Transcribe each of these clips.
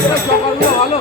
সকালগুলো ভালো,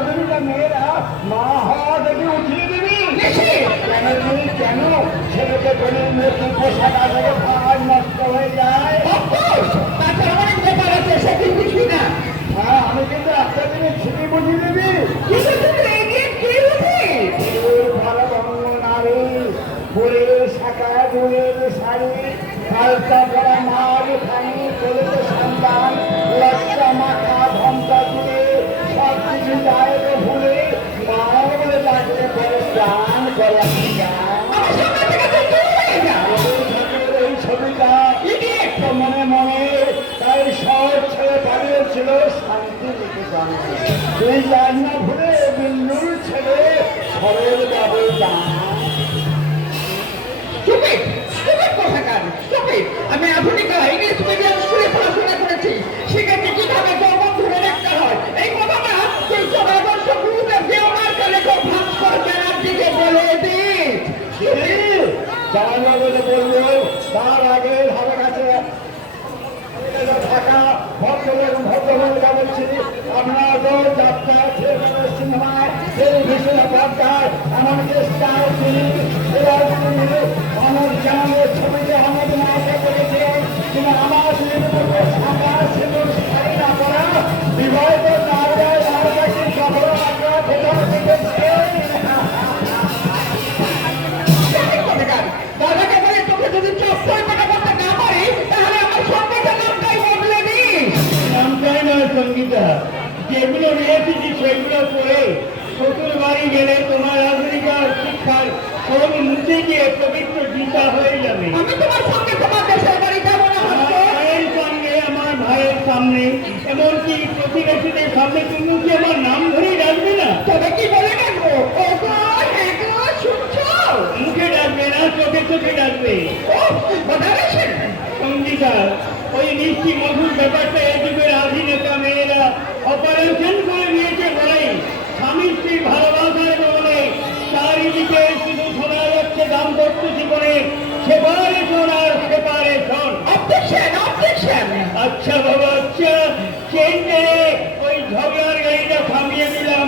সকালগুলো মেয়েরা মা হওয়া থেকে উঠিয়ে দিবি কেন ছেলেকে বলে নতুন পোশাক আসলে ভাগ নষ্ট হয়ে যায়। হ্যাঁ আমি কিন্তু একটা দিনে ছুটি বুঝিয়ে দিবি ভালো অঙ্গ নারী পরে শাখা দুয়ের শাড়ি হালকা পরা মাল খানি বলে সন্তান লজ্জা মাথা ঘন্টা জুড়ে সব কিছু যায় ভুলে মা বলে ডাকলে করে আপনি যান। আমার সামনে থেকে তুই দূর হয়ে যা। এই ছবিটা তো মনে মনে তাই শহর ছেড়ে পালিয়েছিল শান্তি নিকেতন। তুই যান না ভুলে বিন্দুর ছেড়ে সরল বাবু যান। Stupid! Stupid কোথাকার! Stupid! আমি আধুনিক ইংলিশ মিডিয়াম স্কুলে পড়াশোনা করেছি। সেখানে কিভাবে যৌবন ধরে রাখতে হয় এই কথাটা তুই 14 গ্রুপের যে আমার লেখক ভাস্কর ব্যানার্জিকে বলে দিস। জানা বলে বললো তার আগে ধারে কাছে থাকা ভদ্রলোক ভদ্রমহিলা বলছি আপনার তো যাত্রা সিনেমায় টেলিভিশনে পর্দায় এমনকি স্টার অনেক জানানোর ছবিতে অনেক নায়িকা করেছেন কিন্তু আমার সাদা সিঁদুর শাড়ি না পরা বিবাহিত নারীরা তার কাছে সফল আপনারা ভেতরে দেখেছেন। দাদাকে বলে তোকে যদি চপ্পল পাটা করতে না পারি তাহলে আমার সঙ্গীতের নামটাই বদলে দিস। নামটাই নয় সঙ্গীতা, যেগুলো নিয়েছি সেগুলো করে শ্বশুর বাড়ি গেলে তোমার আধুনিকার শিক্ষার কোন মুখে গিয়ে পবিত্র গীতা হয়ে যাবে। আমি তোমার সঙ্গে তোমার দেশের বাড়ি যাবো না। ভাইয়ের সঙ্গে আমার ভাইয়ের সামনে এমনকি প্রতিবেশীদের সামনে তুমি কি আমার নাম ধরেই ডাকবে না? তবে কি বলে ডাকবো? ও গো, হ্যাঁ গো, শুনছো? মুখে ডাকবে না, চোখে চোখে ডাকবে। সঙ্গীতা, ওই মিষ্টি মধুর ব্যাপারটা এই যুগের আধুনিকা মেয়েরা অপারেশন করে নিয়েছে বলে স্বামী স্ত্রী ভালোবাসার বলে চারিদিকে শুধু শোনা যাচ্ছে দাম্পত্য জীবনে সেপারেশন আর সেপারেশন। আচ্ছা বাবা, আচ্ছা চেন্নে ওই ঝগড়ার গাড়িটা থামিয়ে দিলাম।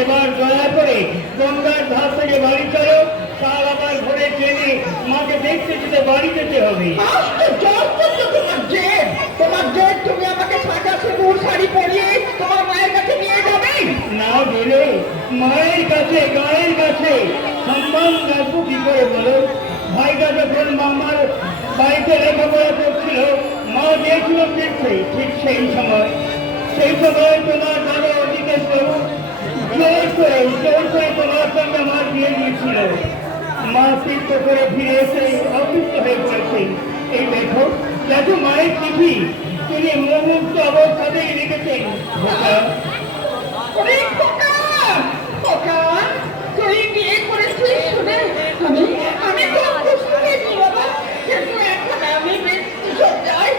এবার দয়া করে গঙ্গার ধার থেকে বাড়ি চলো, কাল আবার ভোরে ট্রেনে মাকে দেখতে যেতে বাড়ি যেতে হবে। তোমার জেদ তুমি আমাকে সাদা সিঁদুর শাড়ি পরিয়ে তোমার মায়ের কাছে নিয়ে যাবে? না গেলে মায়ের কাছে গায়ের কাছে সম্মান রাখবো কি করে বলো? ভাইটা যখন মামার বাড়িতে লেখাপড়া করছিল মা গিয়েছিল দেখতে, ঠিক সেই সময় তোমার দাদা অজিতেশ বাবু জোর করে তোমার সঙ্গে আমার বিয়ে দিয়েছিল। মা চিত্ত করে ফিরে এসে অসুস্থ হয়ে পড়েছে। এই দেখো দেখো মায়ের চিঠি তিনি মুহূর্ত অবস্থাতেই লিখেছেন। তুই বিয়ে করেছিস শুনে আমি খুব খুশি হয়েছি বাবা, কিন্তু এখন আমি বেশ যাই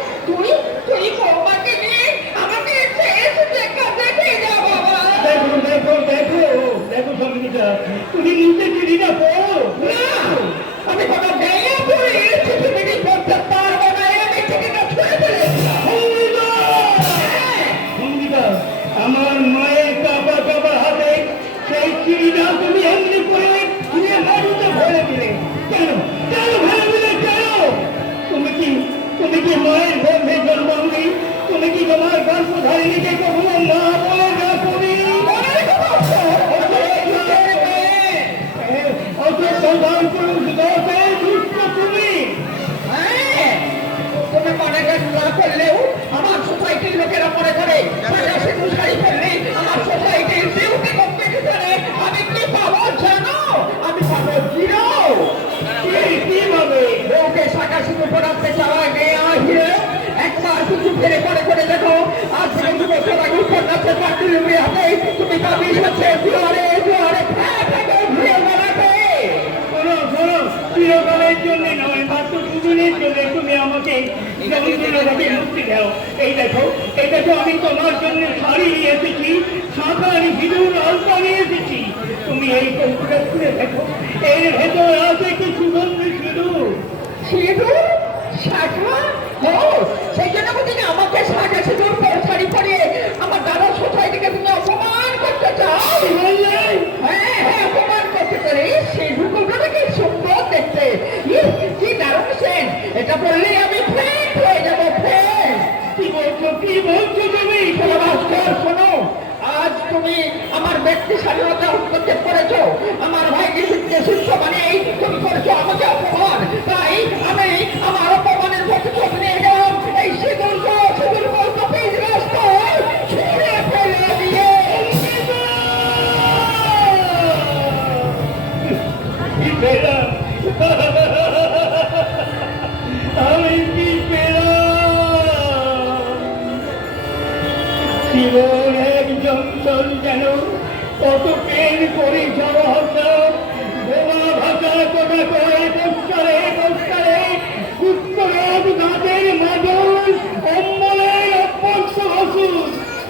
তুই বৌমাকে নিয়ে আমাকে দেখে যা বাবা। দেখো দেখো দেখো দেখো সঙ্গীতা, তুমি নিচে চিঠিটা পড়ো। না, আমি কোনো ভেঙে পড়ে চিঠি পড়তে পারবো না। আমি চিঠিটা ছুঁয়ে ফেলেছিলাম। সঙ্গীতা, আমার মায়ের কাপা কাপা হাতে সেই চিঠিটা তুমি এমনি করে নিয়ে মাটিতে ভরে দিলে কেন? কেন ভরে দিলে কেন? তুমি কি মায়ের গর্ভে জন্মাওনি? তুমি কি তোমার গর্ভধারিণীকে কখনো মা বলে ডাকোনি? তুমি মনে না করলেও আমার সোসাইটির লোকেরা মনে করে শাড়ি পরলে আমার সোসাইটির বিউটি কম্পিটিশনে আমি কি পাবো জানো? আমি পাবো জিরো। কিভাবে? বউকে শাখা শুধু পড়াতে চাওয়া গিয়ে আহিরে একবার কিছু ফেরে করে দেখো। আজ থেকে 2 বছর আগে উপন্যাসের পাণ্ডুলিপি হাতে তুমি পাবিস হচ্ছে জোয়ারে জোয়ারে ঘুরে বেড়াতে। চিরকালের জন্য নয়, মাত্র 2 দিনের জন্য তুমি আমাকে মুক্তি দাও। এই দেখো আমি তোমার জন্য শাড়ি নিয়ে এসেছি, শাঁখারি সিঁদুর আলতা নিয়ে এসেছি। তুমি এই কৌতুকটা খুলে দেখো, এর ভেতর আছে কি সুগন্ধি সিঁদুর। সিঁদুর শাখা? সেই জন্য বুঝিনি আমাকে শাখা সিঁদুর শাড়ি পরিয়ে আমার দাদা সোসাইটিকে তুমি অপমান করতে চাও? হ্যাঁ অপমান করতে পারি। সিঁদুরগুলো কি সুন্দর দেখতে, কি দারুণ সেন্ট। এটা বললেই আমি ফ্রেন্ড হয়ে যাবো। ফ্রেন্ড কি বলছো তুমি? শোনো, আজ তুমি আমার ব্যক্তি স্বাধীনতা হস্তক্ষেপ করেছো, আমার ভাইকে শিষ্য মানে তুমি করেছো আমাকে অপমান। তাই আমি আমার অপমানের প্রতিশোধ নিয়ে গেলাম। এই সিঁদুর রাস্তায় ছুঁড়ে ফেলে দিয়ে পেলাম? আমি কি পেলাম? জীবন এক জঞ্চল যেন কত পেন করি সহসা বোমা ভাষা কোটা করে কষ্টারে কষ্টারে কুষ্ঠরোগ দাঁতের মাদল অম্বলের অভ্যস্ত ওষুধ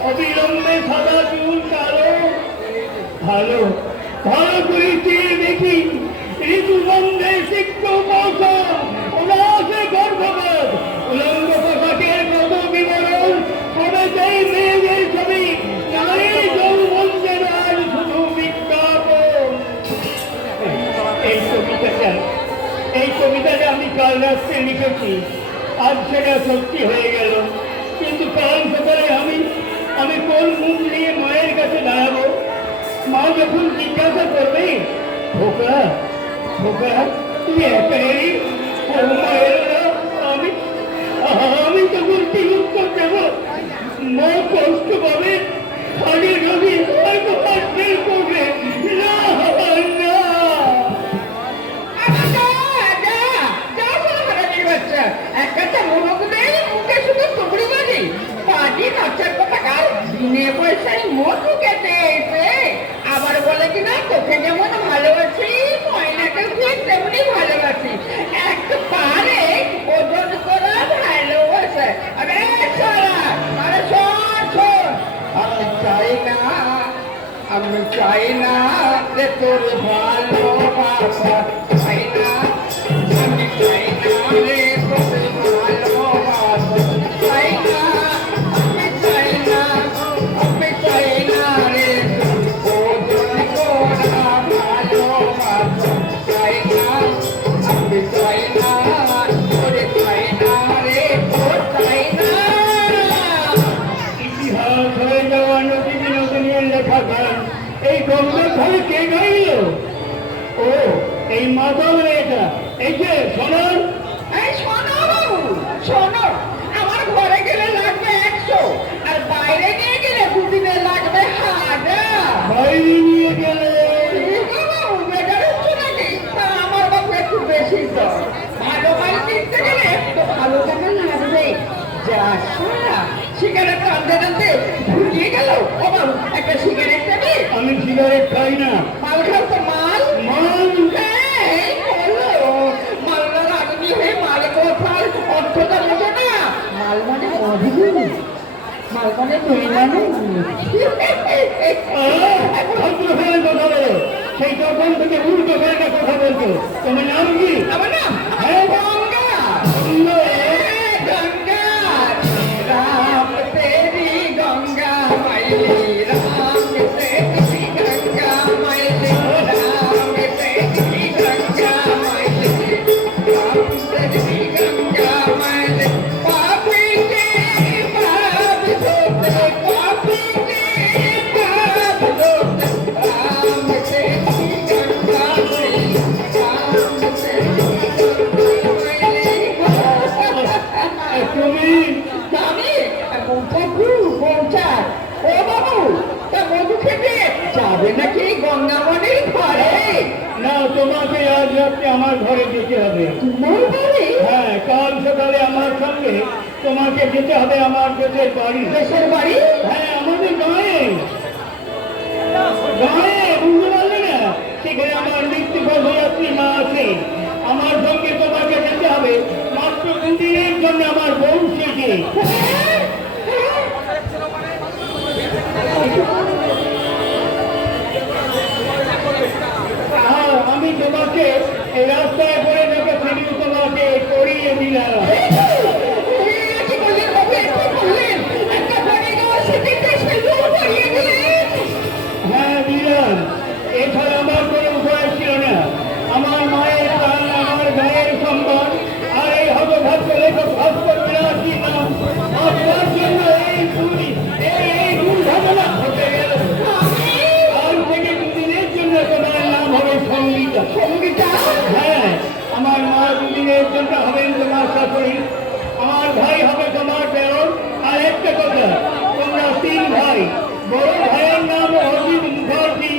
অবিলম্বে সাদা চুল কালো ভালো ভালো করে চেয়ে দেখি ঋতুবন্ধে সিক্ত মৌসা উল্লাসে গর্ভপাত উলঙ্গ পোশাকের কত বিবরণ তবে সেই মেয়েদের ছবি নারী যৌবন্ধের আর শুধু বিজ্ঞাপন। এই কবিতাটা আমি কাল রাত্রে লিখেছি, আজ সেটা সত্যি হয়ে গেল। কিন্তু কাল সকালে আমি কোন মুখ নিয়ে মায়ের কাছে দাঁড়াবো? মা যখন জিজ্ঞাসা করবে, খোকা খোকা তুই একা এলি, আমি তখন কি উত্তর দেব? মা কষ্ট পাবে, আগে যদি হয়তো হাত বের করবে। না না, আবার বলে কিনা তোকে যেমন ভালোবাসি ময়নাকে ঠিক তেমনি ভালোবাসি, একটু পারে ওজন করা ভালোবাসে। আরে সারা আরে শোন শোন, আমি চাই না যে তোর ভালোবাসা, চাই না আমি চাই না রে তোর ভালোবাসা, চাই না আমি চাই না রে ওজন করা ভালোবাসা, চাই না আমি চাই না তোরে, চাই না রে তোর, চাই না। ইতিহাস হয়ে যাওয়া নদী বিনোদিনীর লেখা গান এই গঙ্গার ধারে কে গাইল? ও এই মাতাল মেয়েটা। এই যে শোনার, এই শোনো শোনো, আমার ঘরে গেলে লাগবে 100 আর বাইরে নিয়ে গেলে দুদিনে লাগবে 1000। বাইরে নিয়ে গেলে বেটার হচ্ছে নাকি? তা আমার বাবু একটু বেশি তো, ভালো মাল কিনতে গেলে তো ভালো টাকা লাগবে। যা শোনা সিগারেট টানতে টানতে ভুলিয়ে গেল। ও বাবু একটা সিগারেট দেবে? আমি সিগারেট খাই না। মাল খাও তো মাল? মাল মালদার আগুনি হয়ে মাল কোথাল অর্থটা বোঝো না? মাল মানে অভিযোগ, মাল মানে মেলানো। ভদ্র হয়ে কথা বলো, সেই তখন থেকে উল্টো হয়ে কথা বলতো। তোমার নাম কি? আমার নাম হ্যাঁ গঙ্গা। সুন্দর। गंगा राम तेरी गंगा मैली, राम तेरी गंगा मैली, राम तेरी गंगा मैली, राम तेरी गंगा मैली, पापी के पाप धोते, पापी के पाप धोते, राम तेरी गंगा मैली, राम तेरी गंगा मैली। তুমি আমি পৌঁছা ও বাবু, তা মধু খেতে যাবে নাকি গঙ্গামণির ঘরে? না, তোমাকে আজ রাত্রে আমার ঘরে যেতে হবে। তোমার বাড়ি? হ্যাঁ, কাল সকালে আমার সঙ্গে তোমাকে যেতে হবে আমার দেশের বাড়ি। দেশের বাড়ি? হ্যাঁ, আমাদের গায়ে বুঝতে পারলে না? সেখানে আমার মৃত্যু পথযাত্রী মা আছে। আমার সঙ্গে তোমাকে যেতে হবে মাত্র 2 দিনের জন্য আমার বউ সেজে। আমি তোমাকে এই রাস্তায় করে নেবে ফিরি তোমাকে করিয়ে দিলাম। কি বললেন বাবু, একটু বললেন একটা ঘরে যাওয়া সেদিনটা সেজু করিয়ে দিলেন? হ্যাঁ দিলাম, এছাড়া আমার কোনো উপায় ছিল না। আমার মায়ের প্রাণ, আমার গায়ের সম্মান, আর এই হতভাগ্য লেখক ভাস্কর বিলাসী নাম আপনার জন্য এই দুর্ঘটনা ঘটে গেল। কাল থেকে 2 দিনের জন্য তোমার নাম হবে সঙ্গীতা। সঙ্গীতা? হ্যাঁ, আমার মা 2 দিনের জন্য হবেন তোমার শাশুড়ি, আমার ভাই হবে তোমার দেওর। আর একটা কথা, তোমরা 3 ভাই, বড় ভাইয়ের নাম অজিত মুখার্জি,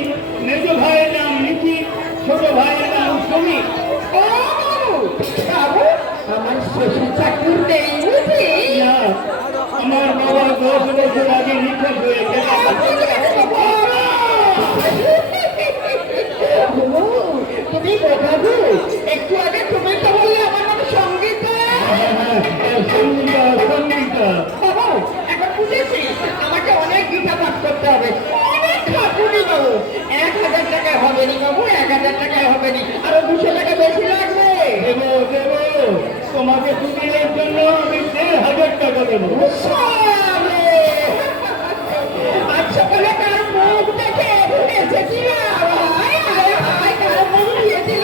মেজ ভাইয়ের নাম নিখিল, ছোট ভাইয়ের নাম সমীর। 200 টাকা বেশি লাগবে। দেবো দেবো, তোমাকে দুদিনের জন্য আমি 1,500 টাকা দেবো। সালে! আচ্ছা তাহলে কার মুখ দেখে এসেছি না? হায় হায় হায়, কার মুখ দিয়েছিল?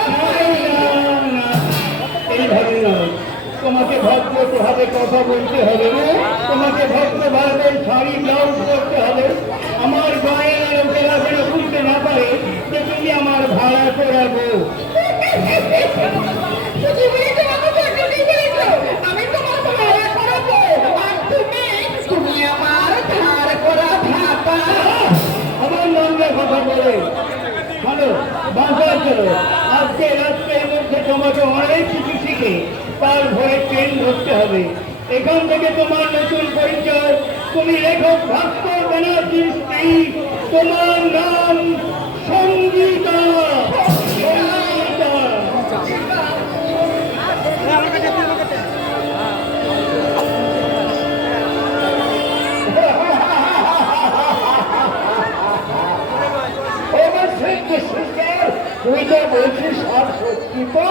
এইভাবে নয়, তোমাকে ভদ্রভাবে কথা বলতে হবে, তোমাকে ভদ্রভাবে শাড়ি ব্লাউজ করতে হবে। আমার গায়ের লোকেরা যেন বুঝতে না পারে যে তুমি আমার ভাড়া করাবো। আমি তোমার ভাড়া করাবো আর তুমি আমার ধার করা ভাতা। আমার নামে কথা বলে ভালো বাজার চলো। আজকে রাত্রের মধ্যে তোমাকে অনেক কিছু শিখে তারপরে ট্রেন ধরতে হবে। এখান থেকে তোমার নতুন পরিচয়, তুমি লেখক ভাস্কর ব্যানার্জির স্ত্রী, তোমার নাম সঙ্গীতা। তুই তো বলছিস সব সত্যি তো?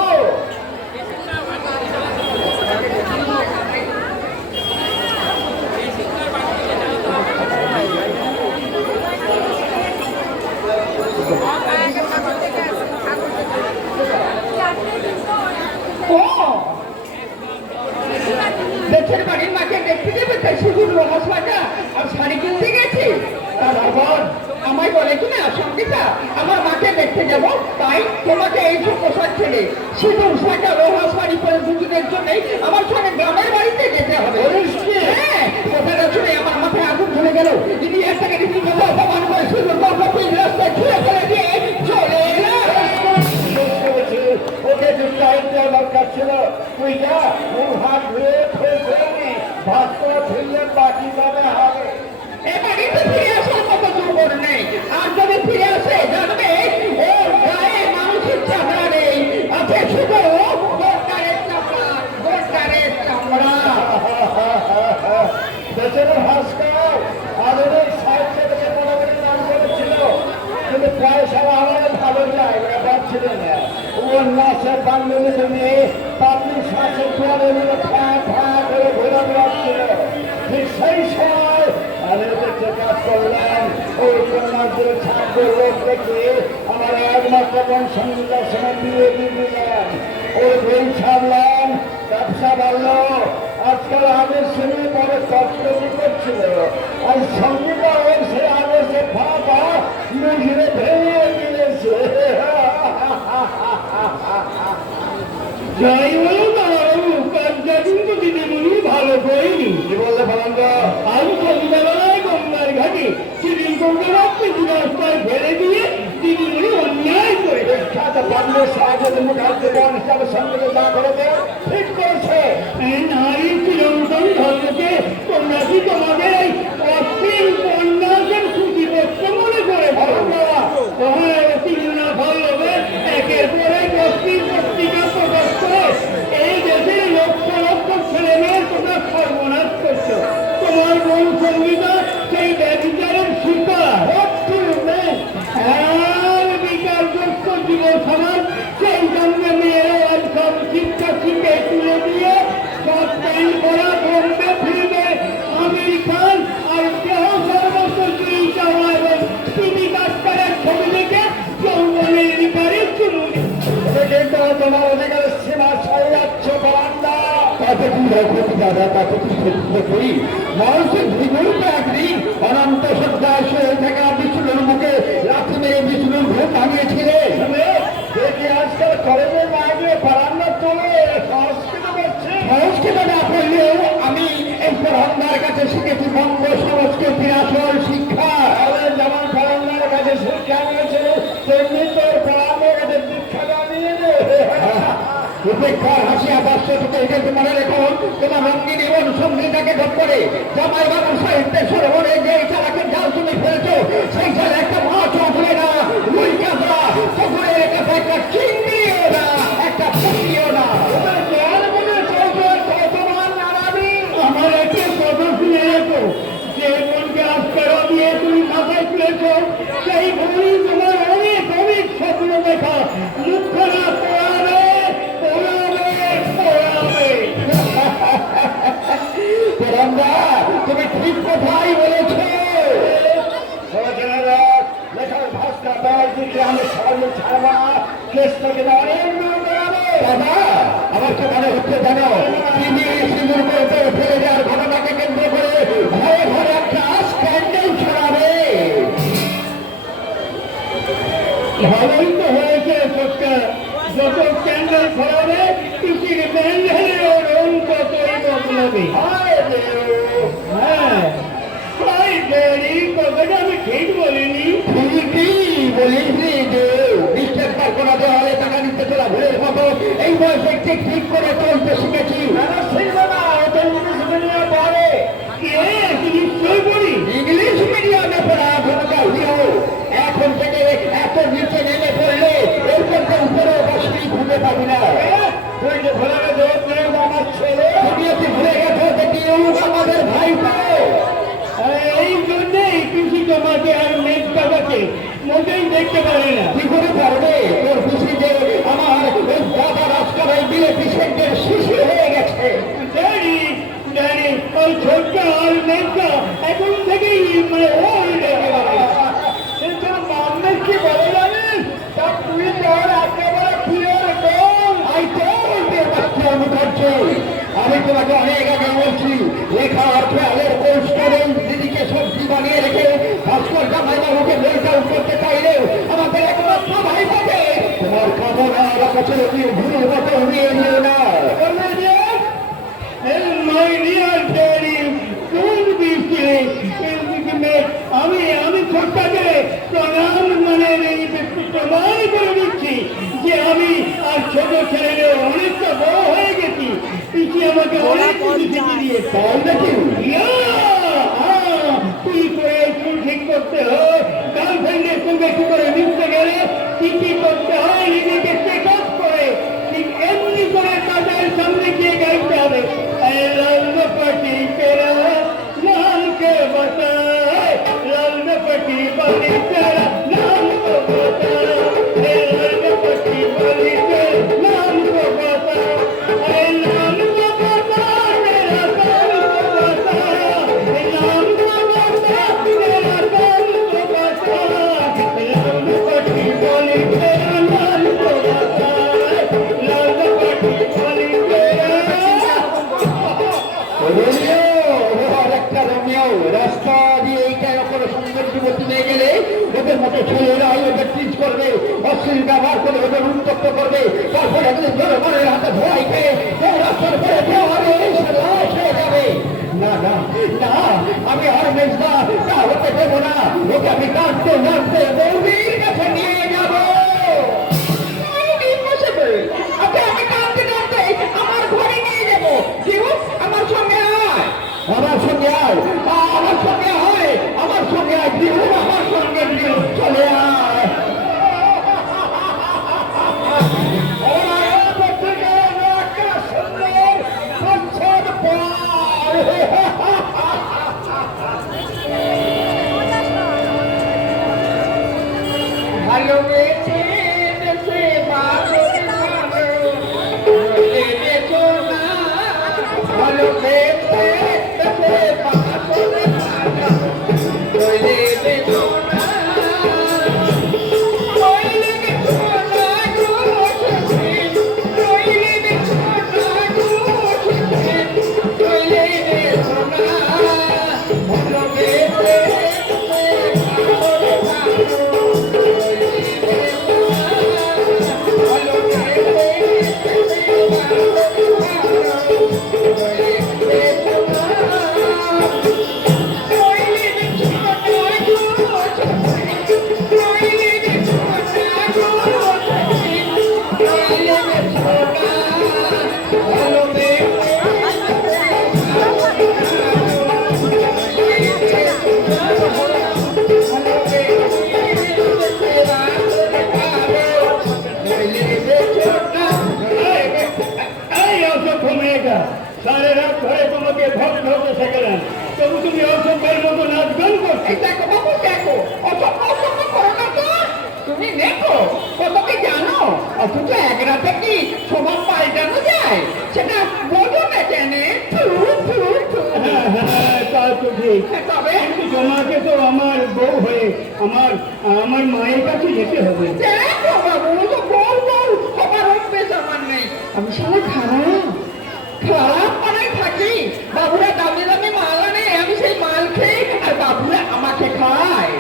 দেশের বাড়ির মাকে দেখতে দেবে তাই শুধু রহস বাজা আর শাড়ি কিনতে গেছে। তার আবার আমায় বলে কিনা সঙ্গীতা আমার মাকে দেখতে যাব, তাই তোমাকে এই সব পোশাক ছেড়ে শুধু সাজা রহস বাড়ি পরে দুদিনের জন্য আমার সঙ্গে গ্রামের বাড়িতে যেতে হবে। হ্যাঁ, কথাটা শুনে আমার মাথায় আগুন ধরে গেল। তিনি একটাকে রীতিমতো অপমান করে শুধু গল্পের রাস্তায় ছুঁড়ে ফেলে দিয়ে চলে এলাম। ওকে যুক্তায়িত্ব দরকার ছিল। তুই যা, মুখ হাত ধুয়ে ভাত করে ফেললে বাকি যাবে হবে। এ বাড়িতে ফিরে আসার মতো জোর নেই, আর যদি ফিরে আসে জানবে ওর গায়ে মানুষের চামড়া নেই, আছে শুধু গোটারের চামড়া, গোটারের চামড়া। বেচারা ভাস্কর আধুনিক সাহিত্য থেকে মনে করে নাম করেছিল, কিন্তু পয়সা আমার ভালো যায় ওরা পাচ্ছিল না। ওর নাচের বান্ধবীতে নিয়ে পাবলিক শ্বাসের জলে মিলে ফা ফা করে ঘোরা বেড়াচ্ছিল। ঠিক সেই সময় আমি ওদেরকে কাজ করলাম। ওই কন্যাগুলো ছাড়বে লোক দেখে আমার একমাত্র বোন সঙ্গীতার সময় বিয়ে দিয়ে দিলাম। ওই বই ছাড়লাম, ব্যবসা বাড়লো। আজকাল আগের সঙ্গে বড় কষ্ট করছিল, আর সঙ্গীতা ওই সে আগে সে ফাঁপা মুখে ভেঙে দিয়েছে। যাই বলো না, কাজটা কিন্তু দিদিমণি ভালো করিনি। কি বললে ফলান্ত? আমি সন্ধ্যাবেলায় গঙ্গার ঘাটে সেদিন গঙ্গা রাখতে রাস্তায় ফেলে দিয়ে দিদিমণি অন্যায় করে বিখ্যাত বাংলার সাহায্যের মুখার্জি বন হিসাবে সঙ্গে যা করেছে ঠিক করেছে। নারী চিরন্তন ধর্মকে তোমরা কি তোমাদের এই অশ্লীল কন্যাকে সূচিপত্র মনে করে ভালো দেওয়া? তোমার তিনজনা ভালো হবে একের পর এক অশ্লীল পত্রিকা প্রকাশ করে এই দেশের লক্ষ লক্ষ ছেলে মেয়ের তোমরা সর্বনাশ করছো। তোমার বোন সঙ্গীতা সেই ব্যবচারের শিকার বিকারগ্রস্ত যুব সমাজ, সেই জন্য মেয়েরা আজ সব শিক্ষা শিখে তুলে দিয়ে সব প্যান্ট করা বম্বে ফিরবে আমেরিকান আর দেহ সর্বস্ব চুরি চাওয়া এবং টিভি ডাক্তারের ছবি দেখে যৌবনের রিপারে চুমুনি। কিন্তু তোমার অধিকারের সীমা ছাড়িয়ে যাচ্ছ বারান্দা। তাতে কি রকম দাদা, তাতে কি সত্যি করি মানুষের জীবনকে একদিন অনন্ত সজ্জায় শুয়ে থাকা বিষ্ণুর মুখে লাথি মেরে বিষ্ণুর ঘুম ভাঙিয়েছিলে। দেখি আজকাল কলেজের বাইরে বারান্দা চলে সংস্কৃত করছে। সংস্কৃত না পড়লেও আমি এই ফরহান্দার কাছে শিখেছি বঙ্গ সংস্কৃতির আসল শিক্ষা। যেমন ফরহান্দার কাছে শিক্ষা নিয়েছে তেমনি তোর ফরহান্দার কাছে দীক্ষা নিয়ে উপেক্ষার হাসি আদর্শ থেকে এসেছে। মনে রেখো তোমার রঙিন এবং সঙ্গীতাকে ধর করে জামাই বাবুর সাহিত্যের সরোবরে যে চালাকের জাল তুমি ফেলেছো, সেই জাল একটা মাছ উঠবে না, রুই কাঁকড়া পুকুরের কাছে একটা চিংড়িও না, একটা পুঁটিও না। আমার একটি কথা শুনে রেখো, যে বোনকে আজকেরও দিয়ে তুমি মাথায় তুলেছ সেই বোনই তোমার অনেক অনেক স্বপ্ন দেখা মুখ খারাপ শেষ থাকে না, অনেক নাম করাবে। দাদা আমার তো মনে হচ্ছে জানো তিনি সিঁদুর করতে ফেলে দেওয়ার ঘটনাকে কেন্দ্র করে ঘরে ঘরে একটা স্ক্যান্ডেল ছড়াবে। ভালোই তো হয়েছে সরকার, যত স্ক্যান্ডাল ছড়াবে পিসির ব্যান্ডেলেও রং ততই বদলাবে। হ্যাঁ, তাই দেরি কথাটা আমি ঠিক বলিনি। ঠিকই বলিস রে যে নিশ্চয় পার করা দেওয়া হলে টাকা নিতে চলা ভুলের মতো এই বয়সে ঠিক ঠিক করে চলতে শিখেছি। নিশ্চয় বলি ইংলিশ মিডিয়ামে পড়া ভূমিকা হিরো এখন থেকে এত নিচে নেমে পড়লে এরপর তো উপরে বসেই ঘুমে পাবি না। তুই যে ভোলাকে জবাব করে আমার ছেলে, তুমি কি ভুলে গেছো দেখি আমাদের ভাই পাও। এই জন্যেই কৃষি তোমাকে আর মেঘ কাকাকে মোটেই দেখতে পারে না। কি করে পারবে তোর খুশি যে আমার ওই দাদা রাজকারাই বিলে পেশেন্টের শিশু হয়ে গেছে। জানি জানি, ওই ছোট্ট আর মেঘটা এখন থেকেই মানে ওল্ড একেবারে। কিন্তু মাম্মের কি বলে জানিস, তা তুই তোর একেবারে প্রিয়র বোন। আই told you বাচ্চা মুখার্জি, আমি তোমাকে অনেক আগে বলছি লেখা অর্থে আলের কোল্ড স্টোরেজ দিদিকে সবজি বানিয়ে রেখে ভাস্কর জামাই বাবুকে মেলটাউন করতে চাইলেও আমাদের একমাত্র ভাই পাবে তোমার কামনা কাছে ভুলের মতো উড়িয়ে নিও না। My dear daddy, don't be silly. আমি ছোট্টাকে প্রণাম মানে প্রমাণ করে দিচ্ছি যে আমি আর ছোট ছেলেদের অনেকটা বড় হয়ে গেছি। পিছিয়ে আমাকে অনেক কিছু শিখিয়ে দিয়েছে। তাই নাকি? তুই করে চুল ঠিক করতে হয়, গার্লফ্রেন্ডের সঙ্গে কি করে মিশতে গেলে কি কি করতে হয়, নিজেকে চেক আপ করে ঠিক এমনি করে তাদের সামনে গিয়ে গাইতে হবে। रंग पटी तेरा नाम के बता, रंग पटी बली तेरा नाम को बता, रंग पटी बली तेरा नाम को बता, नाम को बता तेरा नाम को बता, नाम को बता तेरा नाम को बता, रंग पटी बली तेरा नाम को बता, रंग पटी बली तेरा। রাস্তা দিয়ে এইটা কোনো সুন্দর যুবতী নিয়ে গেলে ওদের মতো ছেলেরা ওদের টিচ করবে, অশ্লীল ব্যবহার করে ওদের উত্তপ্ত করবে, তারপরে ওদের জনগণের হাতে ধোয়াই খেয়ে রাস্তার পরে লাশ হয়ে যাবে। না না না, আমি আর মেজদা তা হতে দেবো না, ওকে আমি কাঁদতে কাঁদতে বৌদির কাছে নিয়ে যাবো। ওকে আমি কাঁদতে কাঁদতে আমার ঘরে নিয়ে যাবো। কেউ আমার সঙ্গে আয়, আমার সঙ্গে আয়, আমার সঙ্গে হয়, আমার সঙ্গে আয়, দিও আমার সঙ্গে দিও, চলে আয়। ভালো বেছে দেশে ভালো ভালো বেছে দেশে সারা রাত ধরে তোমাকে ভক্ত হতে শেখালাম, তবু তুমি অসভ্যের মতো নাচ গান করছো। দেখো বাবু দেখো, অসভ্য অসভ্য করো না তো। তুমি দেখো কতকে জানো, অথচ এক রাতে কি স্বভাব পাল্টানো যায় সেটা বোঝো না জানে। তা তো ঠিক, তবে কিন্তু তোমাকে তো আমার বউ হয়ে আমার মায়ের কাছে যেতে হবে। দেখো বাবু, তো বলবো আমি শালা খারাপ পাড়ায় থাকি। বাবুরা দামি দামি মাল আনে, আমি সেই মাল খেয়ে আর বাবুরা আমাকে খায়।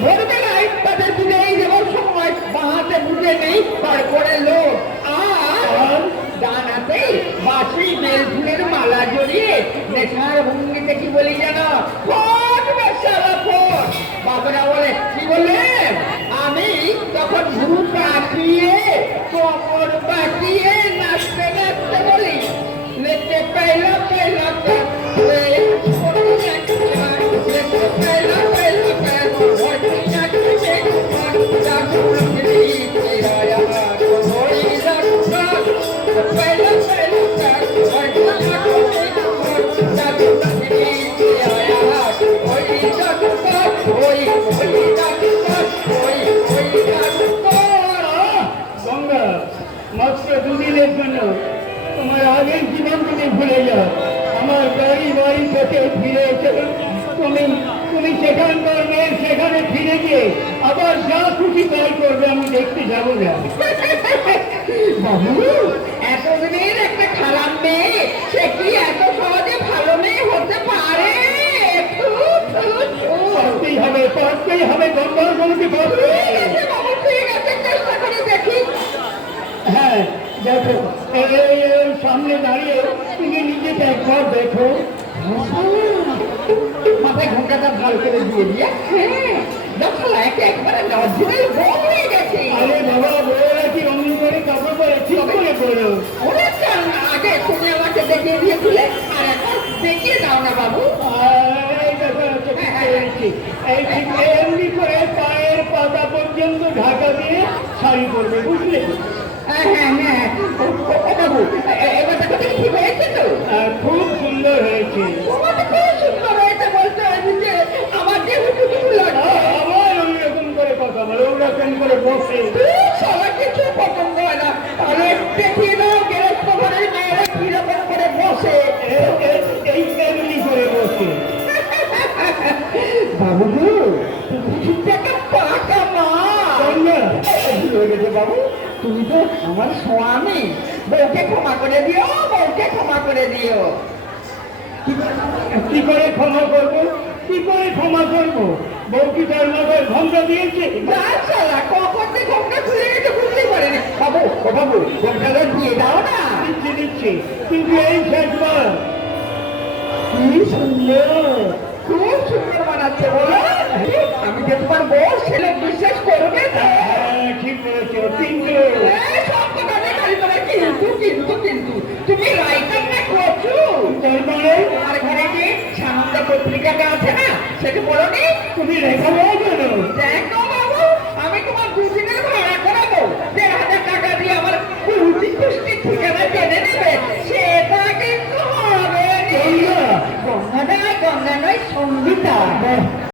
ভোরবেলায় তাদের বুঝেই দেওয়ার সময় বাহাতে বুঝে নেই, তারপরে লোক আর ডানাতে বাসি বেল ফুলের মালা জড়িয়ে নেশার ভঙ্গিতে কি বলি জানো, ফোট বেচারা ফোট। বাবুরা বলে কি বললেন, আমি তখন ভূত কাটিয়ে কোমর বাটিয়ে নাচতে নাচতে বলি, लेते पहला पहला গঙ্গা, মাত্র দুদিনের জন্য তোমার আগের জীবন তুমি ভুলে যাও। আমার বাড়ি থেকে ফিরে এসে তুমি সেখানকার মেয়ে সেখানে ফিরে গিয়ে আবার যা খুশি তাই করবে, আমি দেখতে যাবো না। বাবু, এতদিনের একটা খারাপ মেয়ে সে কি এত সহজে ভালো মেয়ে হতে পারে? পারতেই হবে গঙ্গার বলতে পারবে। বাবু ঠিক আছে, চেষ্টা করে দেখি। হ্যাঁ দেখো, এই সামনে দাঁড়িয়ে তুমি নিজেকে একবার দেখো। মাথায় ঘন্টাটা ভালো করে দিয়ে দিয়ে, হ্যাঁ দশলা একবারে নজরে বউ হয়ে গেছে। আরে বাবা, বউরা কি অমনি করে কাপড় পরে ঠিক করে পড়ো। ওরে চান না, আগে তুমি আমাকে দেখিয়ে দিয়েছিলে, আর এখন দেখিয়ে দাও না বাবু। এই দেখো, এই ঠিক এমনি করে পায়ের পাতা পর্যন্ত ঢাকা দিয়ে শাড়ি পরবে, বুঝলে? হ্যাঁ হ্যাঁ হ্যাঁ, ও বাবু, এবার দেখো ঠিক হয়েছে তো? খুব সুন্দর হয়েছে। তোমাকে খুব সুন্দর হয়েছে বলতে হয়েছে যে আমার যে হুটুটুকু লাগে। আবার অন্যরকম করে কথা বলে, ওরকম করে বসে। সবার কিছু পছন্দ হয় না, তাহলে দেখিয়ে দাও গেরস্ত ঘরের মেয়েরা কিরকম করে বসে। এই এমনি করে বসে। বাবু তুমি কিন্তু একটা পাকা মা। কি হয়ে গেছে বাবু, তুমি তো আমার স্বামী, বউকে ক্ষমা করে দিও, বউকে ক্ষমা করে দিও। কি করে ক্ষমা করবো, কি করে ক্ষমা করবো? বউ কি তার মাথায় ঘন্টা দিয়েছে? কখন যে ঘন্টা খুলে গেছে বুঝতে পারেনি। বাবু ও বাবু, ঘন্টাটা দিয়ে দাও না। দিচ্ছি, কিন্তু এই শেষবার। কি সুন্দর, খুব সুন্দর বানাচ্ছে বলো। আমি যে তোমার বউ, ছেলে বিশ্বাস করবে না। ঠিক বলেছো, কিন্তু সব কথা দেখাই তোমার কিন্তু কিন্তু কিন্তু তুমি রাইটার না করছো। তারপরে তোমার ঘরে যে সানন্দা পত্রিকাটা আছে না, সেটা পড়ো নি? তুমি রেখা বউ কেন? দেখো বাবু, আমি তোমার দুদিনের ভাড়া করাবো, 1,500 টাকা দিয়ে আমার পুষ্টি ঠিকানা জেনে নেবে, সেটা কিন্তু হবে। গঙ্গা, গঙ্গা নয়, গঙ্গা নয়, সঙ্গীতা।